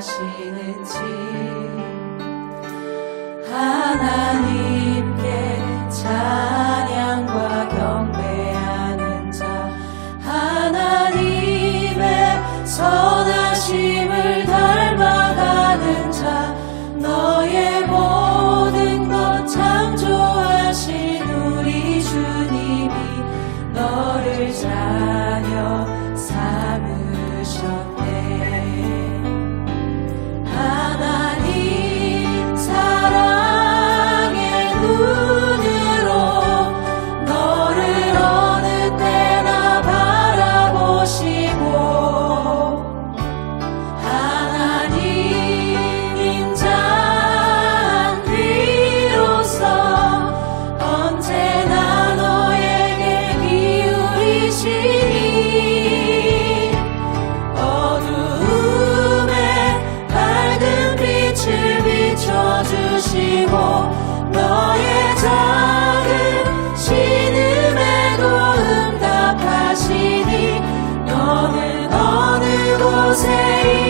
하시는지. 하나님께 찬양과 경배하는 자 하나님의 선하심을 닮아가는 자 너의 모든 것 창조하신 우리 주님이 너를 자녀 삼으셨다 say